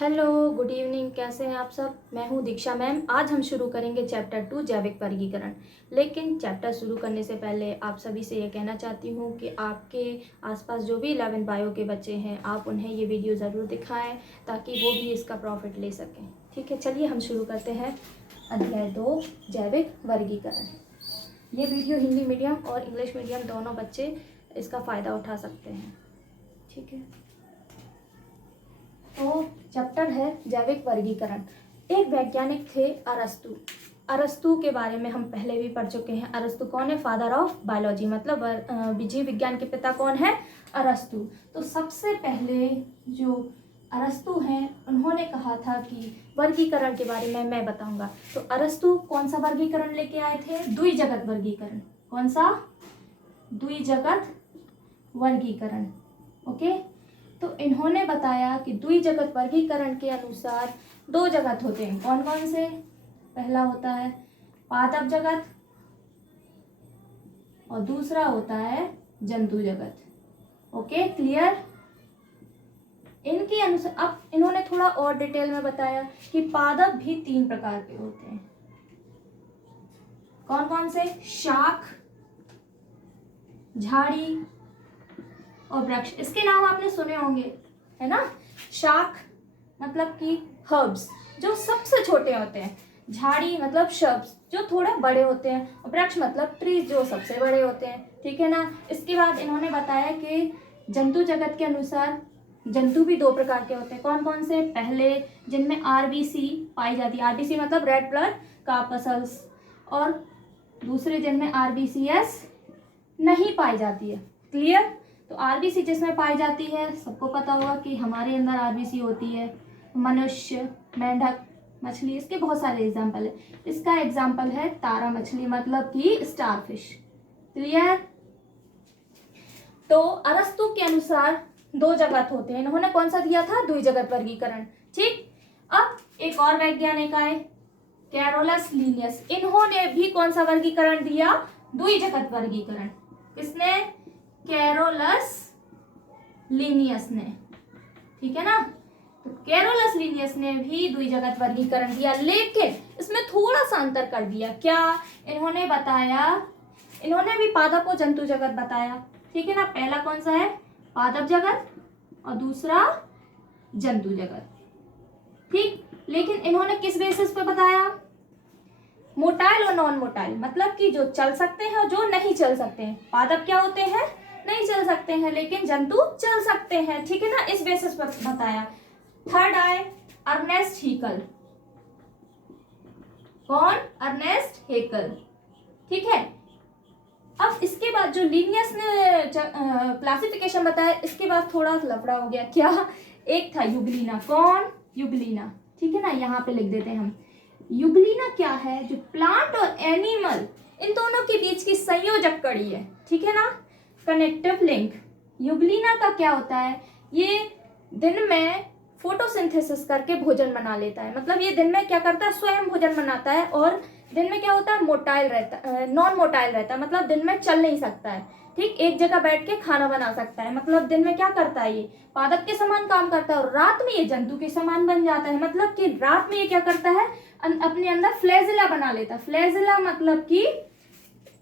Hello, good evening. कैसे हैं आप सब? मैं हूं दीक्षा मैम। आज हम शुरू करेंगे चैप्टर 2 जैविक वर्गीकरण। लेकिन चैप्टर शुरू करने से पहले आप सभी से ये कहना चाहती हूं कि आपके आसपास जो भी 11 बायो के बच्चे हैं, आप उन्हें ये वीडियो ज़रूर दिखाएं ताकि वो भी इसका प्रॉफिट ले सकें। ठीक है, चलिए हम शुरू करते हैं अध्याय 2 जैविक वर्गीकरण। ये वीडियो हिंदी मीडियम और इंग्लिश मीडियम दोनों बच्चे इसका फ़ायदा उठा सकते हैं। ठीक है, तो चैप्टर है जैविक वर्गीकरण। एक वैज्ञानिक थे अरस्तु। अरस्तु के बारे में हम पहले भी पढ़ चुके हैं। अरस्तु कौन है? फादर ऑफ बायोलॉजी, मतलब जीव विज्ञान के पिता कौन है? अरस्तु। तो सबसे पहले जो अरस्तु हैं उन्होंने कहा था कि वर्गीकरण के बारे में मैं बताऊंगा। तो अरस्तु कौन सा वर्गीकरण लेके आए थे? द्विजगत वर्गीकरण। कौन सा? द्विजगत वर्गीकरण। ओके, तो इन्होंने बताया कि द्विजगत वर्गीकरण के अनुसार दो जगत होते हैं। कौन कौन से? पहला होता है पादप जगत और दूसरा होता है जंतु जगत। Okay, clear? इनके अनुसार अब इन्होंने थोड़ा और डिटेल में बताया कि पादप भी 3 प्रकार के होते हैं। कौन कौन से? शाख, झाड़ी और वृक्ष। इसके नाम आपने सुने होंगे, है ना? शाख मतलब कि हर्ब्स जो सबसे छोटे होते हैं, झाड़ी मतलब शब्स जो थोड़े बड़े होते हैं, और वृक्ष मतलब ट्रीज जो सबसे बड़े होते हैं। ठीक है ना? इसके बाद इन्होंने बताया कि जंतु जगत के अनुसार जंतु भी 2 प्रकार के होते हैं। कौन कौन से? पहले जिनमें आरबीसी पाई जाती है, आरबीसी मतलब रेड ब्लड कार्पसल्स, और दूसरे जिनमें आरबीसीएस नहीं पाई जाती है। क्लियर? तो आरबीसी जिसमें पाई जाती है, सबको पता होगा कि हमारे अंदर आरबीसी होती है। मनुष्य, मेंढक, मछली, इसके बहुत सारे एग्जाम्पल है। इसका एग्जाम्पल है तारा मछली मतलब कि स्टारफिश। क्लियर? तो अरस्तु के अनुसार 2 जगत होते हैं। इन्होंने कौन सा दिया था? द्विजगत वर्गीकरण। ठीक, अब एक और वैज्ञानिक आए, कैरोलस लीनियस। इन्होंने भी कौन सा वर्गीकरण दिया? द्विजगत वर्गीकरण। किसने? कैरोलस लीनियस ने। ठीक है ना? तो कैरोलस लीनियस ने भी द्विजगत वर्गीकरण दिया, लेकिन इसमें थोड़ा सा अंतर कर दिया। क्या? इन्होंने बताया, इन्होंने भी पादप और जंतु जगत बताया। ठीक है ना? पहला कौन सा है? पादप जगत और दूसरा जंतु जगत। ठीक, लेकिन इन्होंने किस बेसिस पे बताया? मोटाइल और नॉन मोटाइल, मतलब कि जो चल सकते हैं और जो नहीं चल सकते हैं। पादप क्या होते हैं? नहीं चल सकते हैं, लेकिन जंतु चल सकते हैं। ठीक है ना? इस बेसिस पर बताया। थर्ड आए अर्नेस्ट हेकल। कौन? Ernest Haeckel. ठीक है, अब इसके बाद जो लीनियस ने क्लासिफिकेशन बताया, इसके बाद थोड़ा लफड़ा हो गया। क्या? एक था युगलीना। कौन? युगलीना। ठीक है ना? यहाँ पे लिख देते हैं हम। युगलीना क्या है? जो प्लांट और एनिमल इन दोनों के बीच की संयोजक कड़ी है। ठीक है ना? Connective link. युगलीना का क्या होता है? ये दिन में फोटोसिंथेसिस करके भोजन बना लेता है। मतलब ये दिन में क्या करता है? स्वयं भोजन बनाता है। और दिन में क्या होता है? मोटाइल रहता है, नॉन मोटाइल रहता है, मतलब दिन में चल नहीं सकता है। ठीक, एक जगह बैठ के खाना बना सकता है। मतलब दिन में क्या करता है? ये पादप के समान काम करता है और रात में ये जंतु के समान बन जाता है। मतलब कि रात में ये क्या करता है? अपने अंदर फ्लैजिला बना लेता है। फ्लैजिला मतलब कि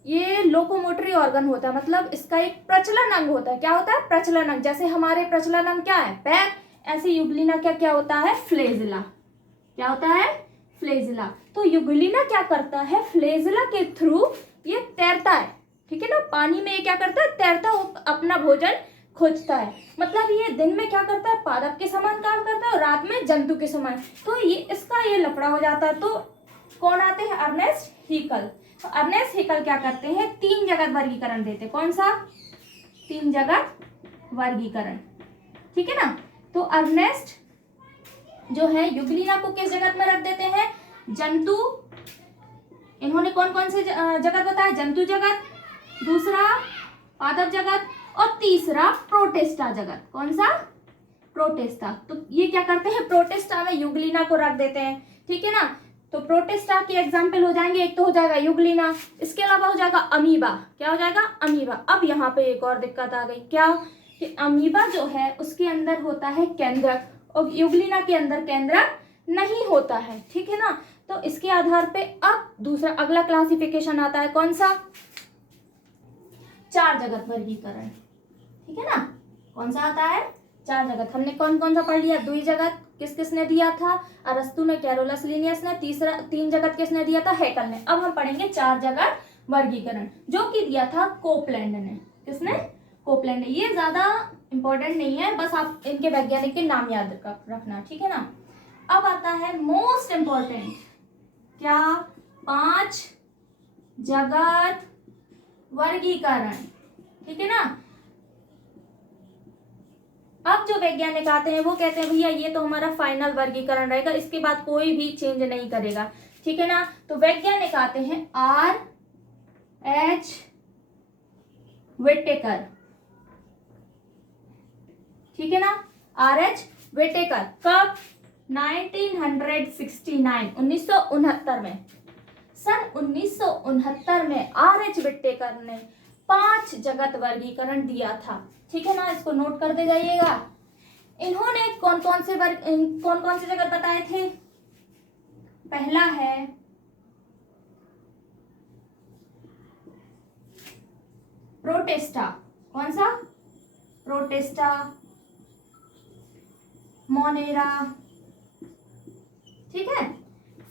ये लोकोमोटरी ऑर्गन होता है, मतलब इसका एक प्रचलन अंग होता है। क्या होता है? प्रचलन अंग। जैसे हमारे प्रचलन अंग क्या है? पैर, ऐसे युगलीना क्या होता है? फ्लैजिला। क्या होता है? फ्लैजिला। तो युगलीना क्या करता है? फ्लैजिला के थ्रू ये तैरता है। ठीक है ना? पानी में ये क्या करता है? तैरता, अपना भोजन खोजता है। मतलब ये दिन में क्या करता है? पादप के समान काम करता है और रात में जंतु के समान। तो ये इसका ये लफड़ा हो जाता है। तो कौन आते हैं? Ernest Haeckel. तो अर्नेस्ट हेकल क्या करते हैं? 3 जगत वर्गीकरण देते। कौन सा? 3 जगत वर्गीकरण। ठीक है ना? तो अर्नेस्ट जो है युगलीना को किस जगत में रख देते हैं? जंतु। इन्होंने कौन कौन से जगत बताया? जंतु जगत, दूसरा पादप जगत और तीसरा प्रोटिस्टा जगत। कौन सा? प्रोटिस्टा। तो ये क्या करते हैं? प्रोटिस्टा में युगलीना को रख देते हैं। ठीक है ना? तो प्रोटिस्टा के एग्जाम्पल हो जाएंगे, एक तो हो जाएगा युगलीना, इसके अलावा हो जाएगा अमीबा। क्या हो जाएगा? अमीबा। अब यहाँ पे एक और दिक्कत आ गई। क्या? कि अमीबा जो है उसके अंदर होता है केंद्रक। और युगलिना के अंदर केंद्रक नहीं होता है, ठीक है ना। तो इसके आधार पे अब दूसरा अगला क्लासिफिकेशन आता है, कौन सा, 4 जगत वर्गीकरण, ठीक है ना। कौन सा आता है, 4 जगत। हमने कौन कौन सा पढ़ लिया, द्वि जगत किस किसने दिया था, अरस्तु ने, कैरोलस लिनियस ने, 3 जगत किसने दिया था, हैकल ने। अब हम पढ़ेंगे 4 जगत वर्गीकरण, जो कि दिया था कोपलैंड ने। किसने, कोपलैंड ने। ये ज्यादा इंपॉर्टेंट नहीं है, बस आप इनके वैज्ञानिक के नाम याद रखना, ठीक है ना। अब आता है मोस्ट इंपॉर्टेंट, क्या, 5 जगत वर्गीकरण, ठीक है ना। अब जो वैज्ञानिक आते हैं वो कहते हैं भैया ये तो हमारा फाइनल वर्गीकरण रहेगा, इसके बाद कोई भी चेंज नहीं करेगा, ठीक है ना। तो वैज्ञानिक आते हैं R.H. व्हिटेकर, ठीक है ना, R.H. व्हिटेकर। कब, 1969, 1969 में, सन 1969 में R.H. व्हिटेकर ने 5 जगत वर्गीकरण दिया था, ठीक है ना। इसको नोट करते जाइएगा। इन्होंने कौन कौन से जगत बताए थे, पहला है प्रोटिस्टा, कौन सा, प्रोटिस्टा, मोनेरा, ठीक है,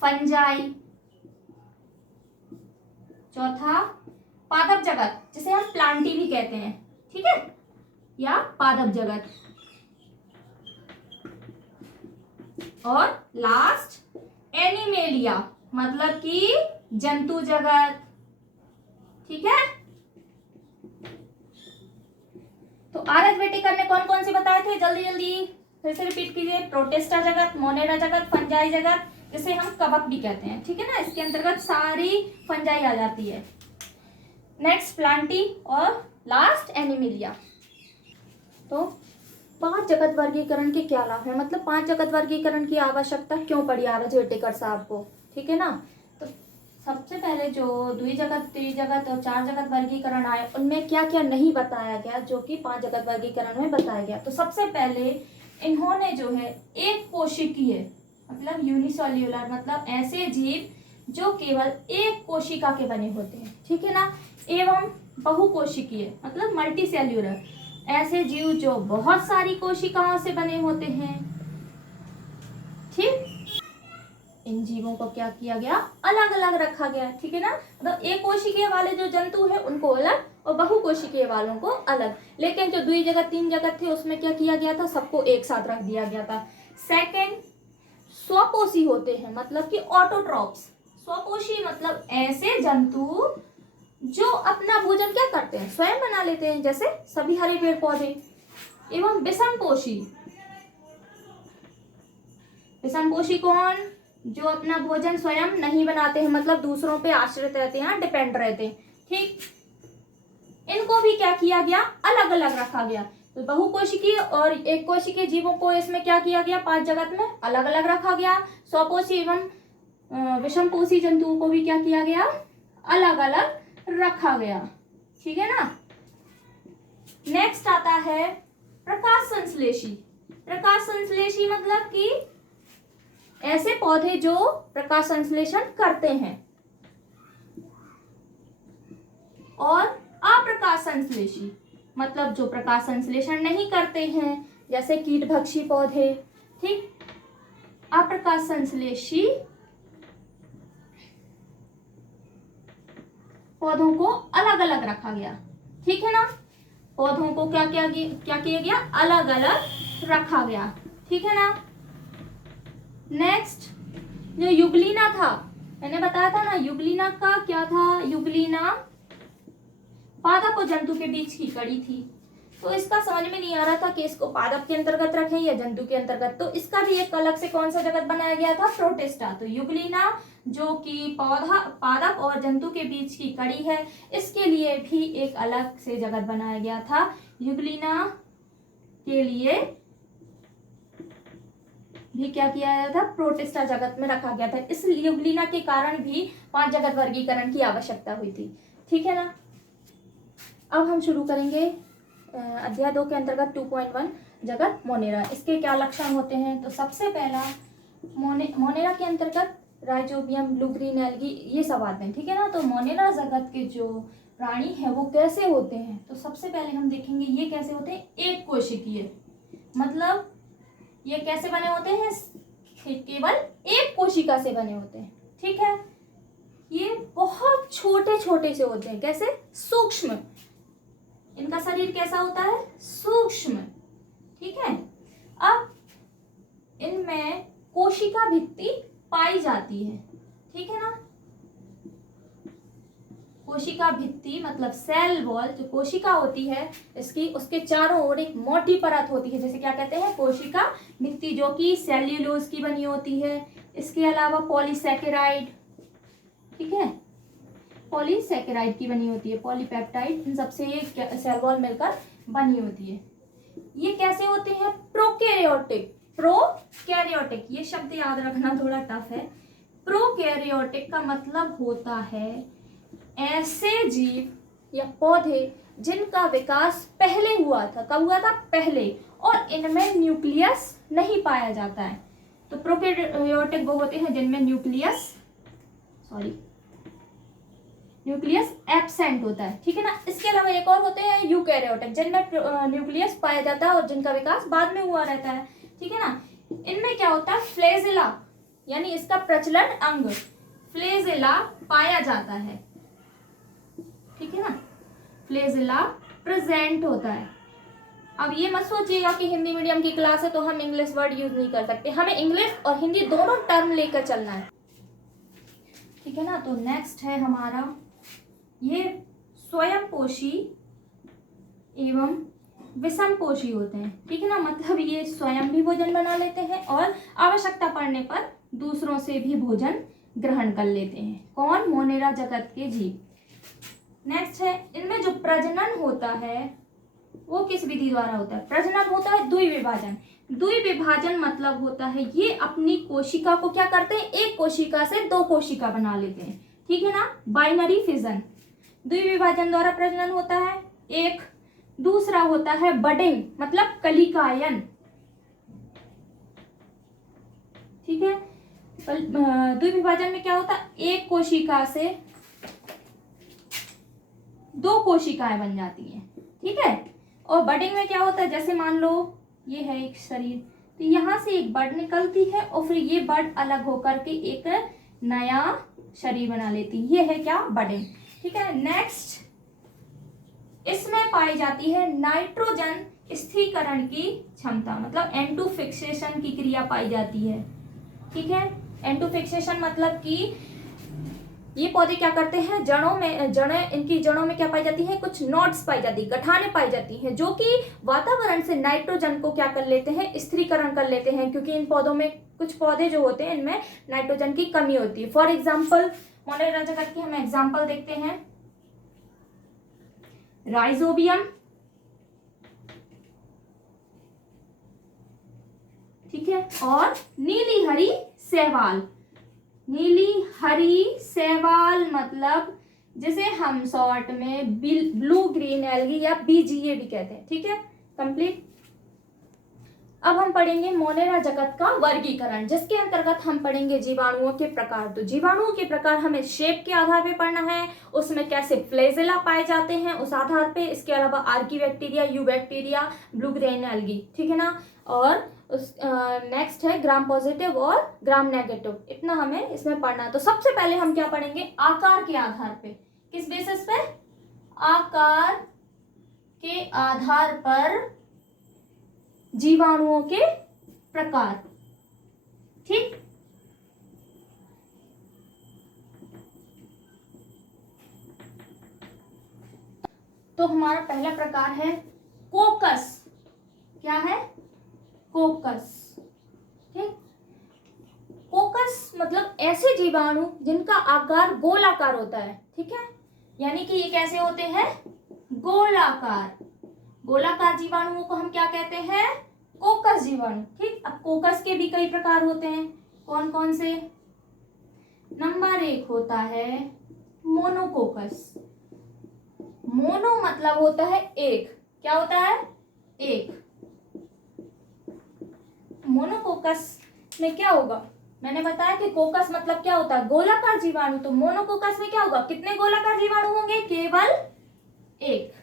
फंजाई, चौथा पादप जगत, जिसे हम प्लांटी भी कहते हैं, ठीक है, या पादप जगत, और लास्ट एनिमेलिया, मतलब कि जंतु जगत, ठीक है। तो R.H. व्हिटेकर ने कौन कौन से बताए थे, जल्दी जल्दी फिर से रिपीट कीजिए। प्रोटिस्टा जगत, मोनेरा जगत, फंजाई जगत, जिसे हम कवक भी कहते हैं, ठीक है ना, इसके अंतर्गत सारी फंजाई आ जाती है। नेक्स्ट प्लांटी और लास्ट एनिमेलिया। तो 5 जगत वर्गीकरण के क्या लाभ है, मतलब 5 जगत वर्गीकरण की आवश्यकता क्यों पड़ी R.H. व्हिटेकर साहब को, ठीक है ना। तो सबसे पहले जो द्विजगत, त्रिजगत और 4 जगत वर्गीकरण आए, उनमें क्या क्या नहीं बताया गया जो कि 5 जगत वर्गीकरण में बताया गया। तो सबसे पहले इन्होंने जो है एक कोशिकीय, मतलब यूनिसेल्युलर, मतलब ऐसे जीव जो केवल एक कोशिका के बने होते हैं, ठीक है ना, एवं बहुकोशिकीय, मतलब मल्टी सेल्यूलर, ऐसे जीव जो बहुत सारी कोशिकाओं से बने होते हैं, ठीक। इन जीवों को क्या किया गया, अलग अलग रखा गया, ठीक है ना। मतलब एक कोशिकीय वाले जो जंतु है उनको अलग और बहुकोशिकीय वालों को अलग। लेकिन जो द्विजगत, 3 जगत थे उसमें क्या किया गया था, सबको एक साथ रख दिया गया था। सेकंड, स्वपोषी होते हैं, मतलब कि ऑटोट्रॉप्स। स्वपोषी मतलब ऐसे जंतु जो अपना भोजन क्या करते हैं, स्वयं बना लेते हैं, जैसे सभी हरे पेड़ पौधे। एवं विषमपोषी, विषमपोषी कौन, जो अपना भोजन स्वयं नहीं बनाते हैं, मतलब दूसरों पे आश्रित रहते हैं, डिपेंड रहते हैं, ठीक। इनको भी क्या किया गया, अलग अलग रखा गया। तो बहुकोशिकीय और एक कोशिकीय जीवों को इसमें क्या किया गया, 5 जगत में अलग अलग रखा गया। स्वपोषी एवं विषमपोषी जंतुओं को भी क्या किया गया, अलग अलग रखा गया, ठीक है ना। नेक्स्ट आता है प्रकाश संश्लेषी। प्रकाश संश्लेषी मतलब कि ऐसे पौधे जो प्रकाश संश्लेषण करते हैं, और अप्रकाश संश्लेषी मतलब जो प्रकाश संश्लेषण नहीं करते हैं, जैसे कीटभक्षी पौधे, ठीक। अप्रकाश संश्लेषी पौधों को अलग अलग रखा गया, ठीक है ना। पौधों को क्या किया गया, अलग अलग रखा गया, ठीक है ना। नेक्स्ट जो युगलिना था, मैंने बताया था ना, युगलिना का क्या था, युगलिना पादप और जंतु के बीच की कड़ी थी। तो इसका समझ में नहीं आ रहा था कि इसको पादप के अंतर्गत रखें या जंतु के अंतर्गत, तो इसका भी एक अलग से कौन सा जगत बनाया गया था, प्रोटिस्टा। तो युगलिना जो कि पादप और जंतु के बीच की कड़ी है, इसके लिए भी एक अलग से जगत बनाया गया था। युगलिना के लिए भी क्या किया गया था, प्रोटिस्टा जगत में रखा गया था। इस युगलिना के कारण भी 5 जगत वर्गीकरण की आवश्यकता हुई थी, ठीक है ना। अब हम शुरू करेंगे अध्याय 2 के अंतर्गत 2.1 जगत मोनेरा। इसके क्या लक्षण होते हैं? तो सबसे पहला मोनेरा के अंतर्गत राइजोबियम, ब्लू ग्रीन एल्गी, ये सब आते हैं, ठीक है ना। तो मोनेरा जगत के जो प्राणी है वो कैसे होते हैं? तो सबसे पहले हम देखेंगे ये कैसे होते हैं, एक कोशिकीय, मतलब ये कैसे बने होते हैं, केवल एक कोशिका से बने होते हैं, ठीक है। ये बहुत छोटे छोटे से होते हैं, कैसे, सूक्ष्म। इनका शरीर कैसा होता है, सूक्ष्म, ठीक है। अब इनमें कोशिका भित्ति पाई जाती है, ठीक है ना। कोशिका भित्ति मतलब सेल वॉल, जो कोशिका होती है इसकी, उसके चारों ओर एक मोटी परत होती है, जैसे क्या कहते हैं, कोशिका भित्ति, जो कि सेल्यूलोज की बनी होती है। इसके अलावा पॉलीसैकेराइड, ठीक है, पॉलीसैकेराइड की बनी होती है, पॉलीपेप्टाइड, इन सबसे ये सेल वॉल मिलकर बनी होती है। ये कैसे होते हैं, प्रोकैरियोटिक। प्रोकैरियोटिक, ये शब्द याद रखना थोड़ा टफ है। प्रोकैरियोटिक का मतलब होता है ऐसे जीव या पौधे जिनका विकास पहले हुआ था। कब हुआ था, पहले, और इनमें न्यूक्लियस नहीं पाया जाता है। तो प्रोकैरियोटिक वो होते हैं जिनमें न्यूक्लियस एब्सेंट होता है, ठीक है ना। इसके अलावा एक और होते हैं यूकैरियोटिक, जिनमें न्यूक्लियस पाया जाता है और जिनका विकास बाद में हुआ रहता है, ठीक है ना। इनमें क्या होता है, फ्लैजेला, यानी इसका प्रचलन अंग फ्लैजेला पाया जाता है, ठीक है ना, फ्लैजेला प्रेजेंट होता है। अब ये मत सोचिएगा कि हिंदी मीडियम की क्लास है तो हम इंग्लिश वर्ड यूज नहीं कर सकते, हमें इंग्लिश और हिंदी दोनों टर्म लेकर चलना है, ठीक है ना। तो नेक्स्ट है हमारा, ये स्वयंपोषी एवं विषमपोषी होते हैं, ठीक है ना। मतलब ये स्वयं भी भोजन बना लेते हैं और आवश्यकता पड़ने पर दूसरों से भी भोजन ग्रहण कर लेते हैं। कौन, मोनेरा जगत के जीव। नेक्स्ट है, इनमें जो प्रजनन होता है वो किस विधि द्वारा होता है, प्रजनन होता है द्विविभाजन। द्विविभाजन मतलब होता है ये अपनी कोशिका को क्या करते हैं, एक कोशिका से दो कोशिका बना लेते हैं, ठीक है ना, बाइनरी फिजन। द्विविभाजन द्वारा प्रजनन होता है एक। दूसरा होता है बडिंग, मतलब कलिकायन, ठीक है। द्विविभाजन में क्या होता है, एक कोशिका से दो कोशिकाएं बन जाती हैं, ठीक है। और बडिंग में क्या होता है, जैसे मान लो ये है एक शरीर, तो यहां से एक बड निकलती है और फिर ये बड अलग होकर के एक नया शरीर बना लेती है, ये है क्या, बडिंग, ठीक है। नेक्स्ट, इसमें पाई जाती है नाइट्रोजन स्थिरीकरण की क्षमता, मतलब N2 फिक्सेशन की क्रिया पाई जाती है, ठीक है। N2 फिक्सेशन मतलब कि ये पौधे क्या करते हैं, इनकी जड़ों में क्या पाई जाती है, कुछ नोड्स पाई जाती है, गठाने पाई जाती हैं, जो कि वातावरण से नाइट्रोजन को क्या कर लेते हैं, स्थिरीकरण कर लेते हैं, क्योंकि इन पौधों में, कुछ पौधे जो होते हैं इनमें नाइट्रोजन की कमी होती है। फॉर एग्जाम्पल, मोनेरा जगत की हम एग्जाम्पल देखते हैं, राइजोबियम, ठीक है, और नीली हरी शैवाल। नीली हरी शैवाल मतलब जिसे हम शॉर्ट में ब्लू ग्रीन एल्गी या BGA भी कहते हैं, ठीक है, कंप्लीट। अब हम पढ़ेंगे मोनेरा जगत का वर्गीकरण, जिसके अंतर्गत हम पढ़ेंगे जीवाणुओं के प्रकार। तो जीवाणुओं के प्रकार हमें शेप के आधार पे पढ़ना है, उसमें कैसे फ्लैजेला पाए जाते हैं उस आधार पे, इसके अलावा archaebacteria, eubacteria, blue grain algae, ठीक है ना। और उस नेक्स्ट है ग्राम पॉजिटिव और ग्राम नेगेटिव, इतना हमें इसमें पढ़ना है। तो सबसे पहले हम क्या पढ़ेंगे, आकार के आधार पे। किस बेसिस पे, आकार के आधार पर जीवाणुओं के प्रकार, ठीक। तो हमारा पहला प्रकार है कोकस। क्या है, कोकस, ठीक। कोकस मतलब ऐसे जीवाणु जिनका आकार गोलाकार होता है, ठीक है, यानी कि ये कैसे होते हैं, गोलाकार। गोलाकार जीवाणुओं को हम क्या कहते हैं, कोकस जीवाणु, ठीक। अब कोकस के भी कई प्रकार होते हैं, कौन कौन से, नंबर 1 होता है मोनोकोकस। मोनो मतलब होता है एक, क्या होता है, एक। मोनोकोकस में क्या होगा, मैंने बताया कि कोकस मतलब क्या होता है, गोलाकार जीवाणु। तो मोनोकोकस में क्या होगा, कितने गोलाकार जीवाणु होंगे, केवल एक।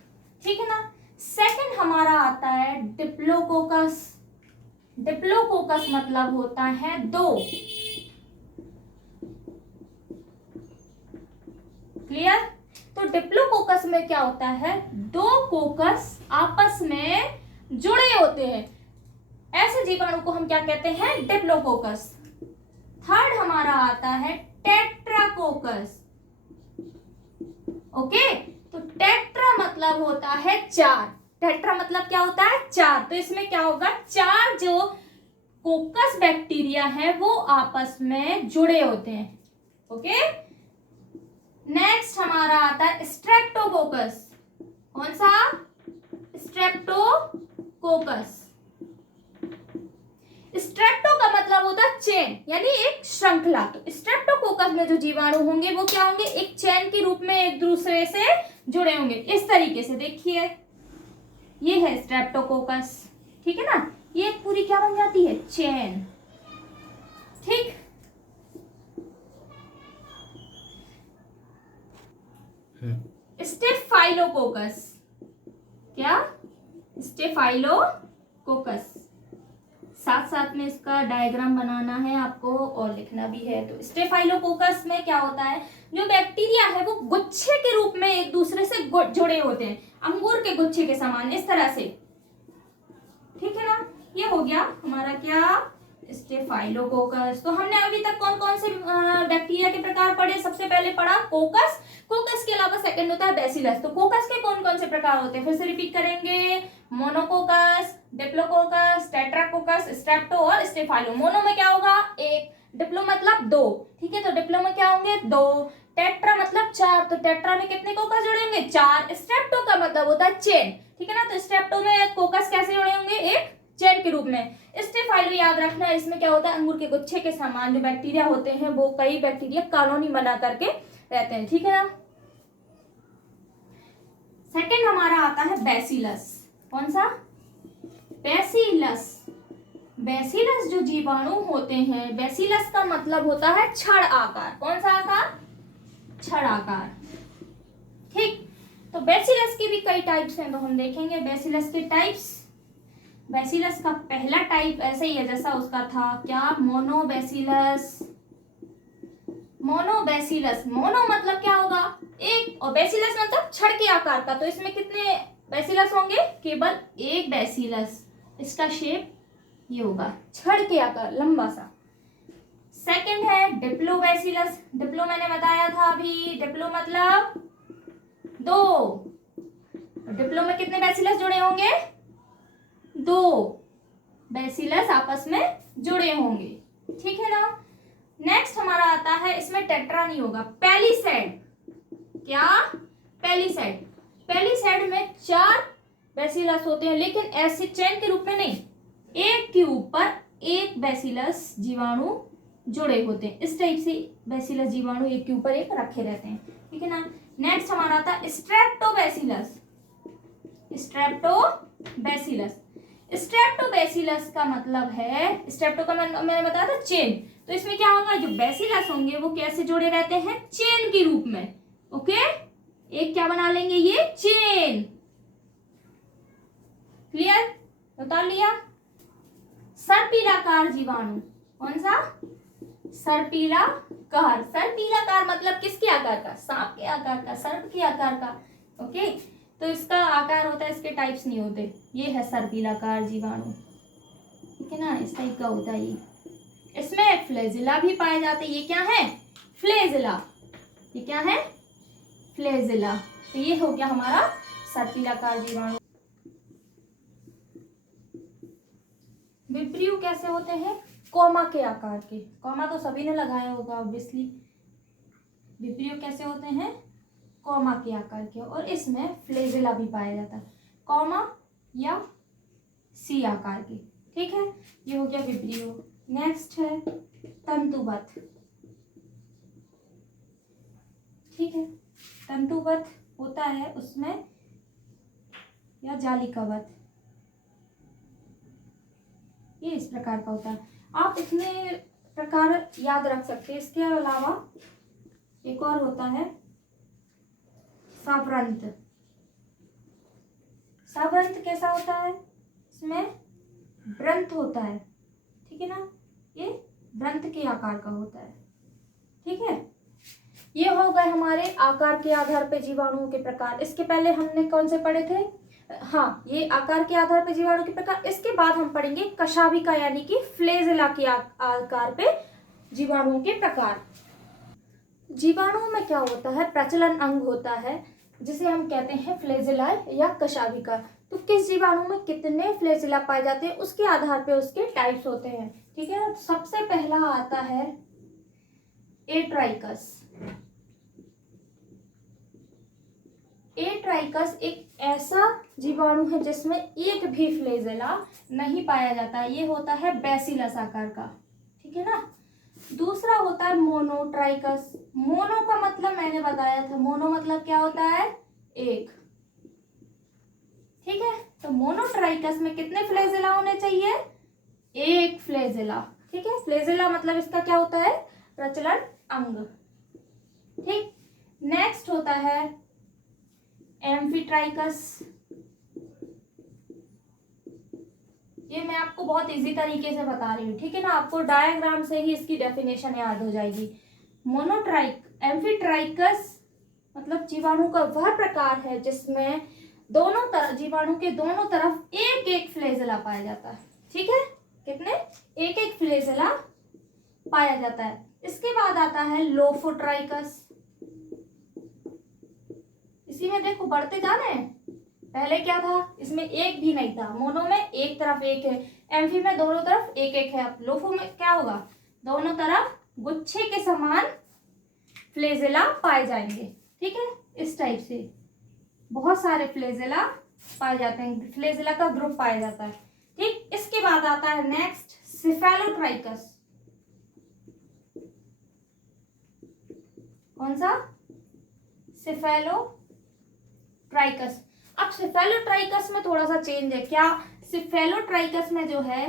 ठीक है ना। सेकंड हमारा आता है डिप्लोकोकस। डिप्लोकोकस मतलब होता है दो। क्लियर। तो डिप्लोकोकस में क्या होता है, दो कोकस आपस में जुड़े होते हैं, ऐसे जीवाणु को हम क्या कहते हैं, डिप्लोकोकस। थर्ड हमारा आता है टेट्राकोकस। ओके, तो टेट्रा मतलब होता है चार। टेट्रा मतलब क्या होता है, चार। तो इसमें क्या होगा, चार जो कोकस बैक्टीरिया है वो आपस में जुड़े होते हैं। ओके। नेक्स्ट हमारा आता है स्ट्रेप्टोकोकस। कौन सा, स्ट्रेप्टोकोकस। स्ट्रेप्टो का मतलब होता है चेन, यानी एक श्रृंखला। तो स्ट्रेप्टोकोकस में जो जीवाणु होंगे वो क्या होंगे, एक चेन के रूप में एक दूसरे से जुड़े होंगे। इस तरीके से देखिए, ये है स्ट्रेप्टोकोकस। ठीक है ना, ये पूरी क्या बन जाती है, चेन। ठीक। स्टेफाइलोकोकस। क्या, स्टेफाइलोकोकस। साथ साथ में इसका डायग्राम बनाना है आपको और लिखना भी है। तो स्टेफाइलोकोकस में क्या होता है, जो बैक्टीरिया है वो गुच्छे के रूप में एक दूसरे से जुड़े होते हैं, अंगूर के गुच्छे के समान, इस तरह से। ठीक है ना, ये हो गया हमारा क्या, स्टेफाइलोकोकस। तो हमने अभी तक कौन कौन से बैक्टीरिया के प्रकार पढ़े, सबसे पहले पढ़ा कोकस। कोकस के अलावा सेकंड होता है बैसिलस। तो कोकस के कौन कौन से प्रकार होते हैं, फिर से रिपीट करेंगे, मोनोकोकस, डिप्लोकोकस, टेट्राकोकस, स्ट्रेप्टो और स्टेफाइलो। मोनो में क्या होगा, एक। डिप्लो मतलब दो। ठीक है, तो डिप्लो में क्या होंगे, दो। टेट्रा मतलब चार, तो टेट्रा में कितने कोकस जुड़े होंगे, चार। स्ट्रेप्टो का मतलब होता है चेन। ठीक है ना, तो स्ट्रेप्टो में कोकस कैसे जुड़े होंगे, एक चेन के रूप में। स्टेफाइलो याद रखना, इसमें क्या होता है, अंगूर के गुच्छे के समान जो बैक्टीरिया होते हैं वो कई बैक्टीरिया कॉलोनी बना करके रहते हैं। ठीक है ना। सेकंड हमारा आता है बैसिलस। कौन सा, बैसिलस। बैसिलस जो जीवाणु होते हैं, बैसिलस का मतलब होता है छड़ आकार। कौन सा आकार, छड़ आकार। ठीक। तो बैसिलस की भी कई टाइप्स हैं, तो हम देखेंगे बैसिलस के टाइप्स। बैसिलस का पहला टाइप ऐसे ही है जैसा उसका था, क्या, मोनोबैसिलस। मोनोबैसिलस, मोनो मतलब क्या होगा, एक, और बैसिलस मतलब छड़ के आकार का। तो इसमें कितने बैसिलस होंगे, केवल एक बैसिलस। इसका शेप ये होगा, छड़ के आकार, लंबा सा। सेकंड है डिप्लोबैसिलस। डिप्लो मैंने बताया था अभी, डिप्लो मतलब दो। डिप्लो में कितने बैसिलस जुड़े होंगे, दो बैसिलस आपस में जुड़े होंगे। ठीक है ना। नेक्स्ट हमारा आता है, इसमें टेट्रा नहीं होगा, पेलिसैड। क्या, पेलिसैड। पेलिसैड में चार बैसिलस होते हैं, लेकिन ऐसे चेन के रूप में नहीं, एक के ऊपर एक बैसिलस जीवाणु जुड़े होते हैं। इस टाइप से बैसिलस जीवाणु एक के ऊपर एक रखे रहते हैं। ठीक है ना। नेक्स्ट हमारा आता है स्ट्रेप्टोबैसिलस। स्ट्रेप्टोबैसिलस। स्ट्रेप्टोबैसिलस का मतलब है, स्ट्रेप्टो का मैंने बताया था चेन। तो इसमें क्या होगा, जो बैसिलस होंगे वो कैसे जुड़े रहते हैं, चेन के रूप में। ओके, एक क्या बना लेंगे, ये चेन। क्लियर, बता लिया। सर्पिलाकार जीवाणु। कौन सा, सर्पिलाकार। सर्पिलाकार मतलब किसके आकार का, सांप के आकार का, सर्प के आकार का। ओके, तो इसका आकार होता है, इसके टाइप्स नहीं होते। ये है सर्पिलाकार जीवाणु। ठीक है ना, इस टाइप का होता है ये। इसमें फ्लैजिला भी पाए जाते हैं। ये क्या है, फ्लैजिला। ये क्या है, फ्लैजिला। तो ये हो गया हमारा सर्पिलाकार जीवाणु। विप्रियो कैसे होते हैं, कॉमा के आकार के। कॉमा तो सभी ने लगाया होगा ऑब्वियसली। विप्रियो कैसे होते हैं, कॉमा के आकार के, और इसमें फ्लैजिला भी पाया जाता है, कॉमा या सी आकार के। ठीक है, ये हो गया विप्रियो। नेक्स्ट है तंतुवत। ठीक है, तंतुवत होता है उसमें, या जालिकावत। ये इस प्रकार का होता है। आप इतने प्रकार याद रख सकते हैं। इसके अलावा एक और होता है सावरंत। सावरंत कैसा होता है? इसमें वृंत होता है, ठीक है ना, ये वृंत के आकार का होता है, ठीक है। ये हो गए हमारे आकार के आधार पे जीवाणुओं के प्रकार। इसके पहले हमने कौन से पढ़े थे? हाँ, ये आकार के आधार पे जीवाणु के प्रकार। इसके बाद हम पढ़ेंगे कशाभिका यानी कि फ्लेजेला के आकार पे जीवाणुओं के प्रकार। जीवाणुओं में क्या होता है? प्रचलन अंग होता है जिसे हम कहते हैं फ्लेजेला या कशाभिका। तो किस जीवाणु में कितने फ्लेजेला पाए जाते हैं उसके आधार पे उसके टाइप्स होते हैं, ठीक है ना। सबसे पहला आता है एट्राइकस। एट्राइकस एक ऐसा जीवाणु है जिसमें एक भी फ्लेजेला नहीं पाया जाता। ये होता है बैसिलस आकार का, ठीक है ना। दूसरा होता है मोनोट्राइकस। मोनो का मतलब मैंने बताया था, मोनो मतलब क्या होता है? एक, ठीक है। तो मोनोट्राइकस में कितने फ्लेजेला होने चाहिए? एक फ्लेजेला, ठीक है। फ्लेजेला मतलब इसका क्या होता है? प्रचलन अंग, ठीक। नेक्स्ट होता है एम्फीट्राइकस। ये मैं आपको बहुत इजी तरीके से बता रही हूँ, ठीक है ना। आपको डायग्राम से ही इसकी डेफिनेशन याद हो जाएगी। एम्फीट्राइकस मतलब जीवाणु का वह प्रकार है जिसमें दोनों तरफ, जीवाणु के दोनों तरफ एक एक फ्लेजेला पाया जाता है, ठीक है। कितने? एक एक फ्लेजेला पाया जाता है। इसके बाद आता है लोफोट्राइकस। इसी में देखो बढ़ते जा रहे हैं। पहले क्या था? इसमें एक भी नहीं था। मोनो में एक तरफ एक है, एम्फी में दोनों तरफ एक एक है। अब लोफो में क्या होगा? दोनों तरफ गुच्छे के समान फ्लेजेला पाए जाएंगे, ठीक है। इस टाइप से बहुत सारे फ्लेजेला पाए जाते हैं, फ्लेजेला का ग्रुप पाया जाता है, ठीक। इसके बाद आता है नेक्स्ट सिफेलोट्राइकस। कौन सा? सिफेलोट्राइकस। अब सिफेलोट्राइकस में थोड़ा सा चेंज है। क्या? सिफेलोट्राइकस में जो है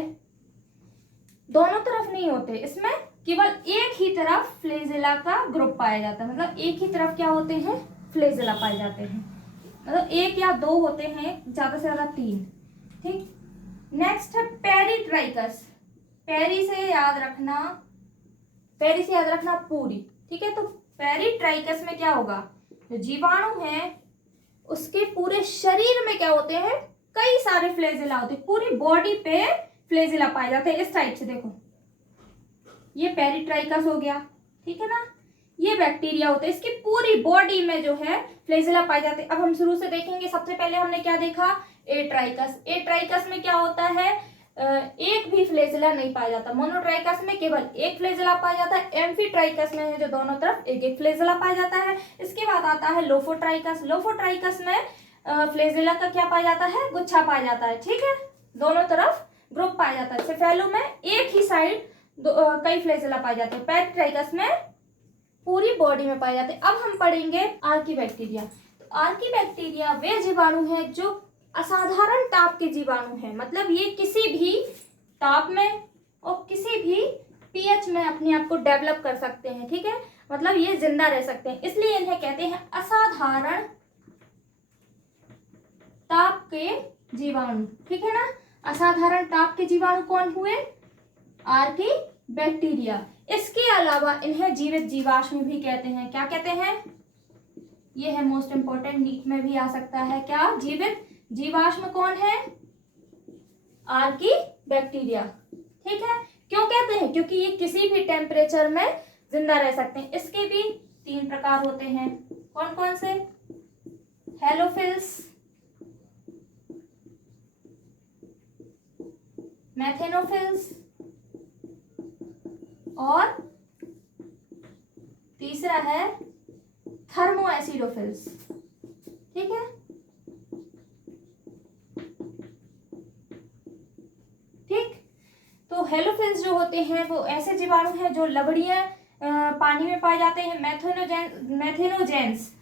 दोनों तरफ नहीं होते, इसमें केवल एक ही तरफ फ्लेजेला का ग्रुप पाया जाता है। मतलब एक ही तरफ क्या होते हैं? फ्लेजेला पाए जाते हैं। मतलब एक या दो होते हैं, ज्यादा से ज्यादा 3, ठीक। नेक्स्ट है पेरीट्राइकस। पेरी से याद रखना पूरी, ठीक है। तो पेरीट्राइकस में क्या होगा? जो जीवाणु है उसके पूरे शरीर में क्या होते हैं? कई सारे फ्लेजेला होते हैं, पूरी बॉडी पे फ्लेजेला पाए जाते हैं। इस टाइप से देखो, ये पेरीट्राइकस हो गया, ठीक है ना। ये बैक्टीरिया होते हैं, इसकी पूरी बॉडी में जो है फ्लेजेला पाए जाते हैं। अब हम शुरू से देखेंगे। सबसे पहले हमने क्या देखा? एट्राइकस। एट्राइकस में क्या होता है? एक भी फ्लेजेला नहीं पाया जाता। मोनोट्राइकस में केवल एक फ्लेजेला पाया जाता है। एम्फीट्राइकस में है जो दोनों तरफ एक एक फ्लेजेला पाया जाता है। इसके बाद आता है लोफोट्राइकस। लोफोट्राइकस में फ्लेजेला का क्या पाया जाता है? गुच्छा पाया जाता है, ठीक है। दोनों तरफ ग्रुप पाया जाता है। सिफेलो में एक ही साइड कई फ्लेजेला पाए जाते हैं। पेरीट्राइकस में पूरी बॉडी में पाए जाते हैं। अब हम पढ़ेंगे आर्कीबैक्टीरिया। तो आर्कीबैक्टीरिया वे जीवाणु हैं जो असाधारण ताप के जीवाणु हैं। मतलब ये किसी भी ताप में और किसी भी पीएच में अपने आप को डेवलप कर सकते हैं, ठीक है। मतलब ये जिंदा रह सकते हैं, इसलिए इन्हें कहते हैं असाधारण ताप के जीवाणु, ठीक है ना। असाधारण ताप के जीवाणु कौन हुए? आर्कीबैक्टीरिया। इसके अलावा इन्हें जीवित जीवाश्म भी कहते हैं। क्या कहते हैं? ये है मोस्ट इंपोर्टेंट, नीट में भी आ सकता है। क्या? जीवित जीवाश्म कौन है? आर्कीबैक्टीरिया, ठीक है। क्यों कहते हैं? क्योंकि ये किसी भी टेम्परेचर में जिंदा रह सकते हैं। इसके भी 3 प्रकार होते हैं। कौन कौन से? हेलोफिल्स, मैथेनोफिल्स और तीसरा है थर्मोएसिडोफिल्स, ठीक है। ठीक, तो हेलोफिल्स जो होते हैं वो ऐसे जीवाणु हैं जो लवणीय पानी में पाए जाते हैं।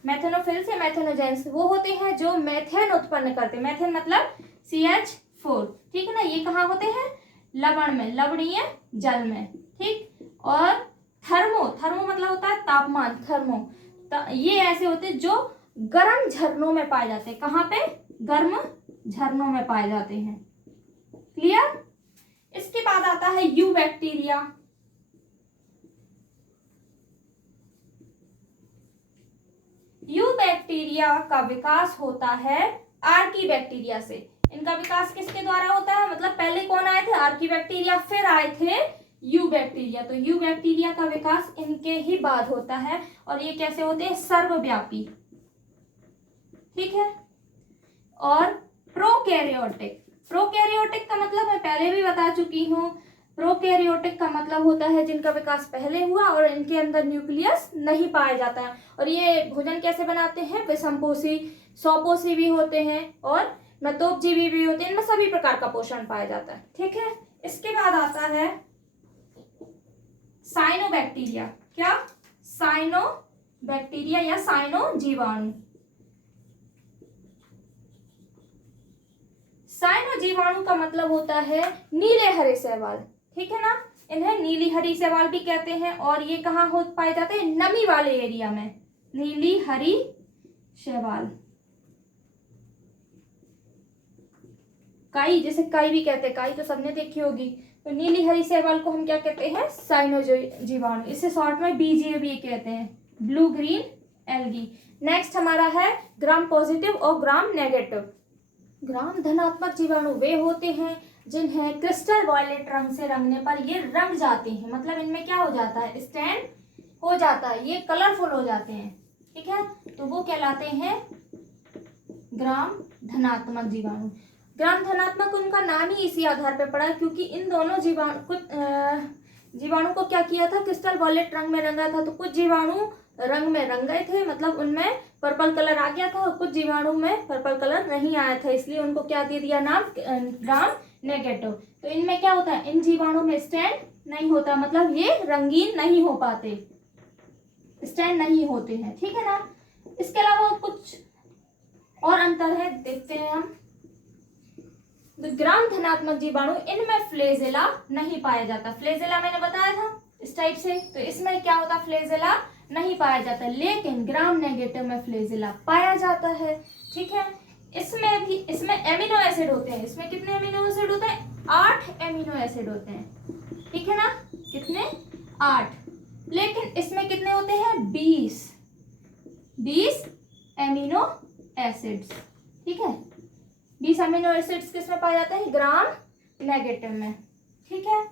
मैथेनोफिल्स या मैथेनोजेंस वो होते हैं जो मेथेन उत्पन्न करते हैं। मेथेन मतलब CH4, ठीक है ना। ये कहाँ होते हैं? लवण में, लवणीय जल में, ठीक। और थर्मो, थर्मो मतलब होता है तापमान, थर्मो, ये ऐसे होते हैं जो गर्म झरनों में पाए जाते हैं। कहाँ पे? गर्म झरनों में पाए जाते हैं। क्लियर? इसके बाद आता है यू बैक्टीरिया। यू बैक्टीरिया का विकास होता है आर्की बैक्टीरिया से। इनका विकास किसके द्वारा होता है? मतलब पहले कौन आए थे? आर्की बैक्टीरिया, फिर आए थे यू बैक्टीरिया। तो यू बैक्टीरिया का विकास इनके ही बाद होता है। और ये कैसे होते हैं? सर्वव्यापी, ठीक है। और प्रोकैरियोटिक, प्रोकैरियोटिक का मतलब मैं पहले भी बता चुकी हूँ। प्रोकैरियोटिक का मतलब होता है जिनका विकास पहले हुआ और इनके अंदर न्यूक्लियस नहीं पाया जाता है। और ये भोजन कैसे बनाते हैं? विषमपोषी, स्वपोषी भी होते हैं और मतोपजीवी भी होते हैं। इनमें सभी प्रकार का पोषण पाया जाता है, ठीक है। इसके बाद आता है साइनोबैक्टीरिया। क्या? साइनोबैक्टीरिया या साइनो जीवाणु। साइनो जीवाणु का मतलब होता है नीले हरे शैवाल, ठीक है ना। इन्हें नीली हरी शैवाल भी कहते हैं। और ये कहाँ हो पाए जाते हैं? नमी वाले एरिया में, नीली हरी शैवाल। काई, जैसे काई भी कहते हैं, काई तो सबने देखी होगी। तो नीली हरी शैवाल को हम क्या कहते हैं? साइनो जीवाणु। इसे शॉर्ट में BGA कहते हैं, ब्लू ग्रीन एल्गी। नेक्स्ट हमारा है ग्राम पॉजिटिव और ग्राम नेगेटिव। ग्राम धनात्मक जीवाणु वे होते हैं जिन्हें क्रिस्टल वॉयलेट रंग से रंगने पर ये रंग जाते हैं। मतलब इनमें क्या हो जाता है? स्टैंड हो जाता है, ये कलरफुल हो जाते हैं, ठीक है। तो वो कहलाते हैं ग्राम धनात्मक जीवाणु। ग्राम धनात्मक उनका नाम ही इसी आधार पर पड़ा क्योंकि इन दोनों जीवाणु को क्या किया था? क्रिस्टल वॉयलेट रंग में रंगा था। तो कुछ जीवाणु रंग में रंग गए थे, मतलब उनमें पर्पल कलर आ गया था, और कुछ जीवाणु में पर्पल कलर नहीं आया था, इसलिए उनको क्या दे दिया नाम? Gram negative. तो इनमें क्या होता है? इन जीवाणु में स्टैंड नहीं होता, मतलब ये रंगीन नहीं हो पाते, स्टैंड नहीं होते हैं, ठीक है ना। इसके अलावा कुछ और अंतर है, देखते हैं हम। ग्राम धनात्मक जीवाणु, इनमें फ्लेजेला नहीं पाया जाता। फ्लेजेला मैंने बताया था इस टाइप से, तो इसमें क्या होता? फ्लेजेला नहीं पाया जाता। लेकिन ग्राम नेगेटिव में फ्लेजेला पाया जाता है, ठीक है। इसमें एमिनो एसिड होते हैं। इसमें कितने एमिनो एसिड होते हैं? 8 एमिनो एसिड होते हैं, ठीक है ना। कितने? 8। लेकिन इसमें कितने होते हैं? 20 एमिनो एसिड्स, ठीक है। 20 अमीनो एसिड्स किसमें पाए जाते हैं? ग्राम नेगेटिव में, ठीक है।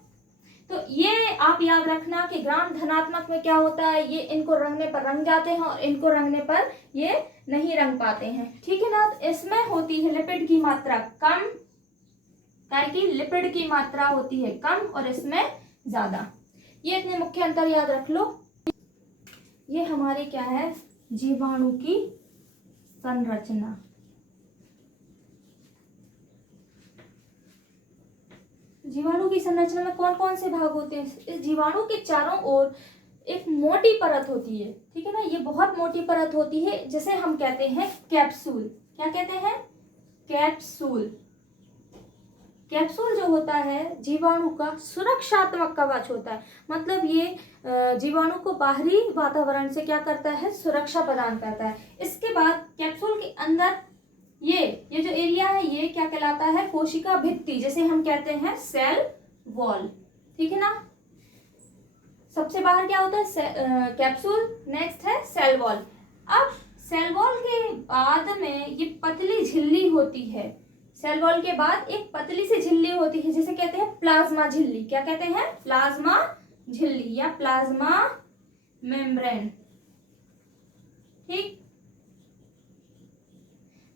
तो ये आप याद रखना कि ग्राम धनात्मक में क्या होता है? ये इनको रंगने पर रंग जाते हैं और इनको रंगने पर ये नहीं रंग पाते हैं, ठीक है ना। तो इसमें होती है लिपिड की मात्रा कम, की लिपिड की मात्रा होती है कम और इसमें ज्यादा। ये इतने मुख्य अंतर याद रख लो। ये हमारी क्या है? जीवाणु की संरचना। जीवाणु की संरचना में कौन कौन से भाग होते हैं? इस जीवाणु के चारों ओर एक मोटी परत होती है, ठीक है ना। ये बहुत मोटी परत होती है जिसे हम कहते हैं कैप्सूल। क्या कहते हैं? कैप्सूल। कैप्सूल जो होता है जीवाणु का सुरक्षात्मक कवच होता है। मतलब ये जीवाणु को बाहरी वातावरण से क्या करता है? सुरक्षा प्रदान करता है। इसके बाद कैप्सूल के अंदर ये जो एरिया है ये क्या कहलाता है? कोशिका भित्ति, जैसे हम कहते हैं सेल वॉल, ठीक है ना। सबसे बाहर क्या होता है? कैप्सूल। नेक्स्ट है सेल वॉल। अब सेल वॉल के बाद में ये पतली झिल्ली होती है। सेल वॉल के बाद एक पतली सी झिल्ली होती है जिसे कहते हैं प्लाज्मा झिल्ली। क्या कहते हैं? प्लाज्मा झिल्ली या प्लाज्मा मेम्ब्रेन, ठीक।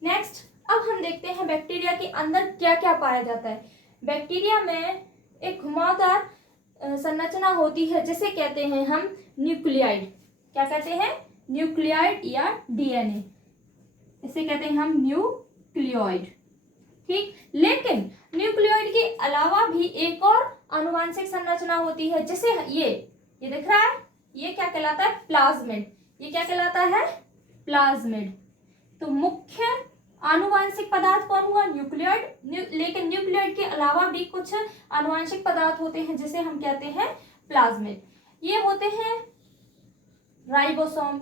नेक्स्ट अब हम देखते हैं बैक्टीरिया के अंदर क्या क्या पाया जाता है। बैक्टीरिया में एक घुमावदार संरचना होती है जिसे कहते हैं हम न्यूक्लियाइड। क्या कहते हैं? न्यूक्लियाइड या डीएनए, इसे कहते हैं हम न्यूक्लियोइड, ठीक। लेकिन न्यूक्लियोइड के अलावा भी एक और आनुवांशिक संरचना होती है जिसे ये दिख रहा है, ये क्या कहलाता है? प्लाज्मिड। ये क्या कहलाता है? प्लाज्मिड। तो मुख्य आनुवांशिक पदार्थ कौन हुआ? न्यूक्लियोइड। लेकिन न्यूक्लियोइड के अलावा भी कुछ आनुवांशिक पदार्थ होते हैं जिसे हम कहते हैं प्लाज्मिड। ये होते हैं राइबोसोम।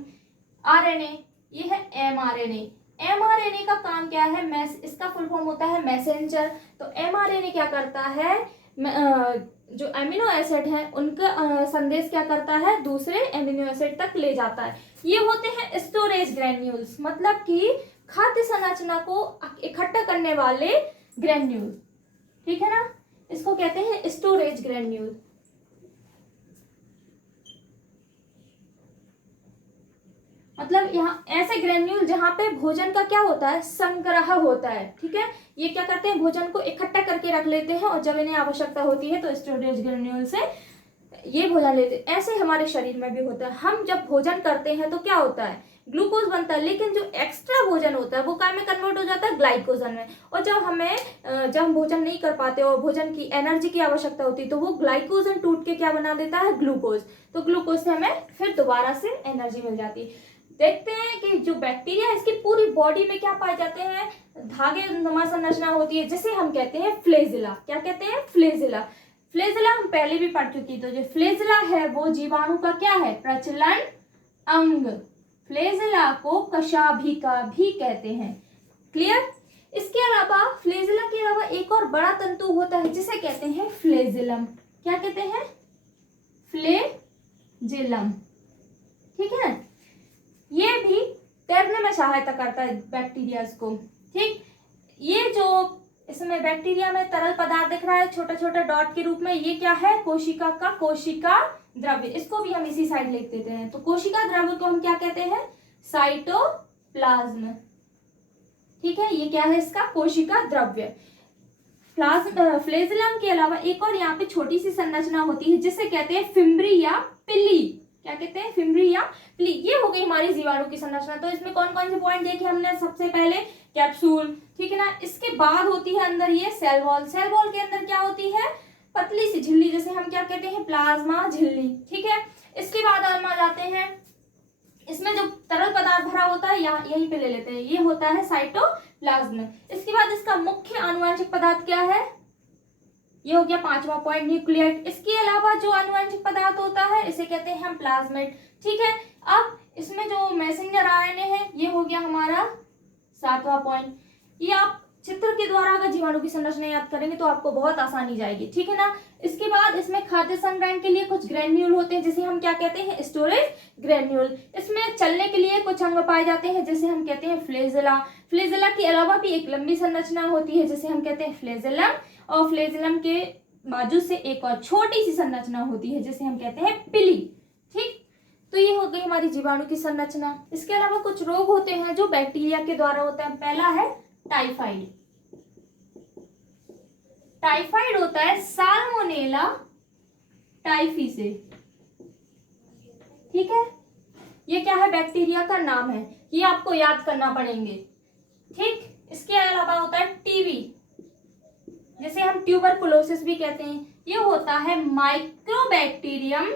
आरएनए, ये है एमआरएनए। एमआरएनए का काम क्या है? इसका फुल फॉर्म होता है मैसेंजर। तो एमआरएनए क्या करता है? जो अमीनो एसिड है उनका संदेश क्या करता है? दूसरे अमीनो एसिड तक ले जाता है। ये होते हैं स्टोरेज ग्रेन्यूल्स, मतलब कि खाद्य संरचना को इकट्ठा करने वाले ग्रेन्यूल। ठीक है ना, इसको कहते हैं स्टोरेज ग्रेन्यूल। मतलब यहाँ ऐसे ग्रेन्यूल जहाँ पे भोजन का क्या होता है? संग्रह होता है। ठीक है, ये क्या करते हैं? भोजन को इकट्ठा करके रख लेते हैं और जब इन्हें आवश्यकता होती है तो स्टोरेज ग्रेन्यूल से ये भोजन लेते हैं। ऐसे हमारे शरीर में भी होता है। हम जब भोजन करते हैं तो क्या होता है? ग्लूकोज बनता है, लेकिन जो एक्स्ट्रा भोजन होता है वो काय में कन्वर्ट हो जाता है? ग्लाइकोजन में। और जब हम भोजन नहीं कर पाते और भोजन की एनर्जी की आवश्यकता होती है तो वो ग्लाइकोजन टूट के क्या बना देता है? ग्लूकोज। तो ग्लूकोज से हमें फिर दोबारा से एनर्जी मिल जाती है। देखते हैं कि जो बैक्टीरिया है इसकी पूरी बॉडी में क्या पाए जाते हैं? धागे नुमा संरचना होती है जिसे हम कहते हैं फ्लेजिला। क्या कहते हैं? फ्लेजिला। फ्लेजिला हम पहले भी पढ़ चुकी। तो जो फ्लेजिला है वो जीवाणु का क्या है? प्रचलन अंग। फ्लेजिला को कशाभिका भी कहते हैं। क्लियर? इसके अलावा फ्लेजिला के अलावा एक और बड़ा तंतु होता है जिसे कहते हैं फ्लेजिलम। क्या कहते हैं? फ्लेजिलम। ठीक है, ये भी तैरने में सहायता करता है बैक्टीरिया को। ठीक, ये जो इसमें बैक्टीरिया में तरल पदार्थ दिख रहा है छोटा छोटा डॉट के रूप में, ये क्या है? कोशिका का कोशिका द्रव्य। इसको भी हम इसी साइड लिख देते हैं। तो कोशिका द्रव्य को हम क्या कहते हैं? साइटोप्लाज्म। ठीक है, ये क्या है? इसका कोशिका द्रव्य। फ्लेजिलम के अलावा एक और यहाँ पे छोटी सी संरचना होती है जिसे कहते हैं फिम्ब्री या पिली। क्या कहते हैं? फिम्ब्री या पिली। ये हो गई हमारी जीवाणु की संरचना। तो इसमें कौन कौन से पॉइंट देखे हमने? सबसे पहले कैप्सूल। ठीक है ना, इसके बाद होती है अंदर ये सेल वॉल। सेल वॉल के अंदर क्या होती है? पतली सी झिल्ली, जैसे हम क्या कहते हैं? प्लाज्मा झिल्ली। ठीक है, इसके बाद हम आ जाते हैं, इसमें जो तरल पदार्थ भरा होता है यहाँ यहीं पे ले लेते हैं, ये होता है साइटोप्लाज्म। इसके बाद इसका मुख्य आनुवंशिक पदार्थ क्या है? ये हो गया 5वां पॉइंट, न्यूक्लियोटाइड। इसके अलावा जो आनुवंशिक पदार्थ होता है इसे कहते हैं हम प्लाज्मिड। ठीक है, अब इसमें जो मैसेंजर आरएनए है ये हो गया हमारा 7वां पॉइंट। ये आप चित्र के द्वारा अगर जीवाणु की संरचना याद करेंगे तो आपको बहुत आसानी जाएगी। ठीक है ना, इसके बाद इसमें खाद्य संग्रहण के लिए कुछ ग्रेन्यूल होते हैं जिसे हम क्या कहते हैं? Storage granule. इसमें चलने के लिए कुछ अंग पाए जाते हैं जिसे हम कहते हैं फ्लेजिला। फ्लेजिला के अलावा भी एक लंबी संरचना होती है जिसे हम कहते हैं फ्लेजिलम, और फ्लेजिलम के बाजू से एक और छोटी सी संरचना होती है जिसे हम कहते हैं पिली। ठीक, तो ये हो गई हमारी जीवाणु की संरचना। इसके अलावा कुछ रोग होते हैं जो बैक्टीरिया के द्वारा होता है। पहला है टाइफाइड। टाइफाइड होता है साल्मोनेला टाइफी से। ठीक है, ये क्या है? बैक्टीरिया का नाम है, ये आपको याद करना पड़ेंगे। ठीक, इसके अलावा होता है टीबी, जिसे हम ट्यूबरकुलोसिस भी कहते हैं। ये होता है माइक्रोबैक्टीरियम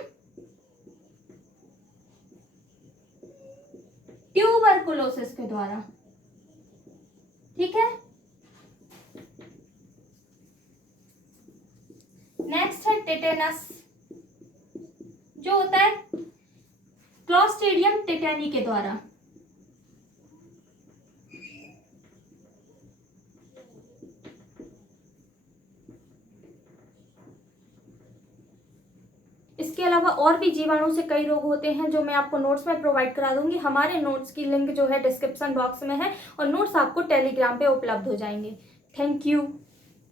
ट्यूबरकुलोसिस के द्वारा। ठीक है, नेक्स्ट है टेटेनस, जो होता है क्लोस्ट्रीडियम टेटेनी के द्वारा। इसके अलावा और भी जीवाणु से कई रोग होते हैं जो मैं आपको नोट्स में प्रोवाइड करा दूंगी। हमारे नोट्स की लिंक जो है डिस्क्रिप्शन बॉक्स में है और नोट्स आपको टेलीग्राम पे उपलब्ध हो जाएंगे। Thank you.